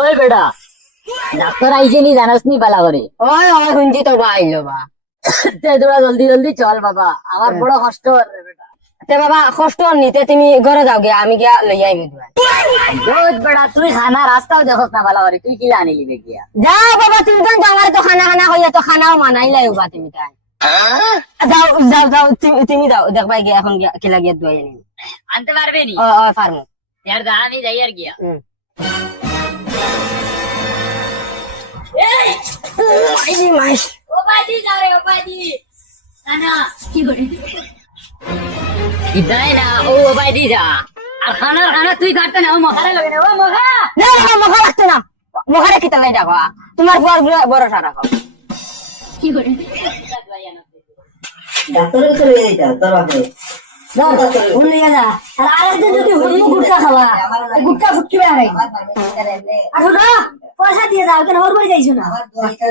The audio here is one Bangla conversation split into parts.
ওই বেটা ডাক্তার আইছে নি জানাস নি পালা করে ওই ওই শুনছি তো বা আইলো বা তে তোরা জলদি জলদি চল বাবা আমার বড় কষ্ট হয় রে বেটা তে বাবা কষ্ট নিতে তুমি ঘরে যাও গে আমি গিয়া লই আইবি তোমার রোজ বেটা তুই খানা রাস্তাও দেখছ না পালা করে তুই কিলা আনিলি দেখিয়া যাও বাবা তুমি তো আমার তো খানা খানা কইয়া তো খানাও মানাই লাইবা তুমি তাই যাও যাও যাও তুমি যাও দেখবাই গিয়া এখন কিলা গিয়া দুই আনি আনতে পারবে নি ও ও ফার্মু यार दा আমি যাই আর গিয়া এই আইনি মাইস ও বাদি যাও রে ও বাদি খানা কি করে ইদাই না ও বাদি যা আর খানা তুই কাটতে না ও মখারে লাগে না ও মখা না না মখা লাগতে না মখারে কি তালাই ডাকো তোমার পর বড় সারা খাও কি করে ডাক্তারের কাছে নিয়ে যাইতা তোর বাপে উনি না আর আরেকদিন যদি হুড়মু গুটকা খাওয়া এই গুটকা ফুটকি বেড়াই আর না পয়সা দিয়ে যাও কেন ওর বাড়ি যাইছো না আমার দোয়াইতা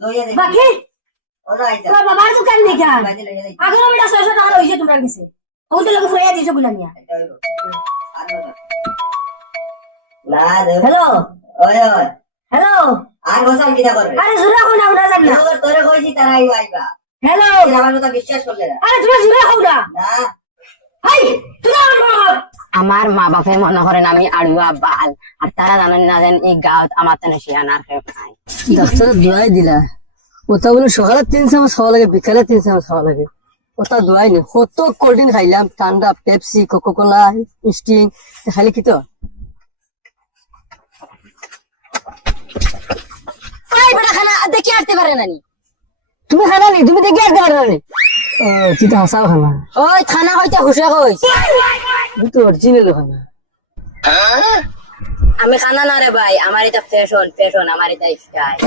লইয়া দে বাকি ওনা আইতা তোমার বাবার দোকান নেই কেন আগে আমি 600 টাকা হইছে তোমার কাছে ও তো লোক ফুরাইয়া দিছো গুলা নিয়া না দে হ্যালো ওই ওই হ্যালো আর বসাম কিটা করবে আরে জুরা কোন না জান না তোরে কইছি তারাই আইবা হ্যালো আমার কথা বিশ্বাস করলে না আরে তুমি জুরা হও না না হাই তুমি আমার মা বাপে মনে করেন আমি আড়ুয়া বাল আর তারা জানেন না জানেন এই গাঁত আমার তেনে শিয়ানার খেয়ে খাই ডাক্তার দোয়াই দিলা ওটা বলে সকালে 3 চামচ খাওয়া লাগে বিকালে 3 চামচ খাওয়া লাগে ওটা দোয়াই নেই কত কোল্ড ড্রিঙ্ক খাইলাম ঠান্ডা পেপসি কোকোকোলা স্টিং খাইলে কি তো আই বড় খানা দেখি আটতে পারে না নি তুমি খানা নি তুমি দেখি আসতে পারো নি ও তুই তো হাসাও খানা ওই খানা হইতে হুশে কইস তুই তো অরিজিনাল খানা আমি খানা না রে ভাই আমার এটা ফ্যাশন আমার এটা স্টাইল